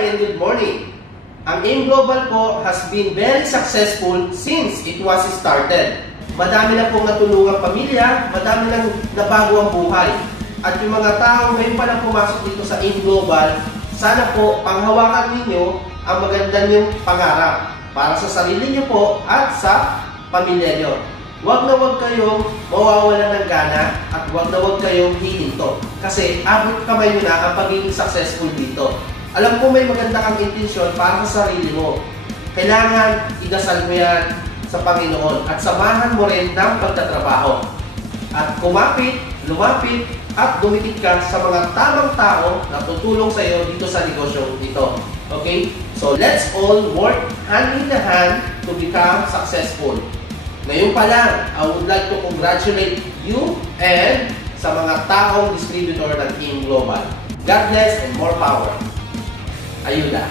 Hi and good morning! Ang AIM Global po has been very successful since it was started. Madami na pong natulungang pamilya, madami nang nabago ang buhay. At yung mga tao ngayon pa lang pumasok dito sa AIM Global, sana po panghawakan ninyo ang maganda niyong pangarap para sa sarili niyo po at sa pamilya niyo. Huwag na huwag kayong mawawalan ng gana at huwag na huwag kayong hihinto. Kasi abot kamay nyo na ang pagiging successful dito. Alam ko may maganda kang intensyon para sa sarili mo. Kailangan idasal mo yan sa Panginoon at samahan mo rin ng pagtatrabaho. At kumapit, lumapit, at dumikit ka sa mga tamang tao na tutulong sa iyo dito sa negosyo dito. Okay? So let's all work hand in the hand to become successful. Ngayon pa lang, I would like to congratulate you and sa mga taong distributor ng AIM Global. God bless and more power. Ayuda.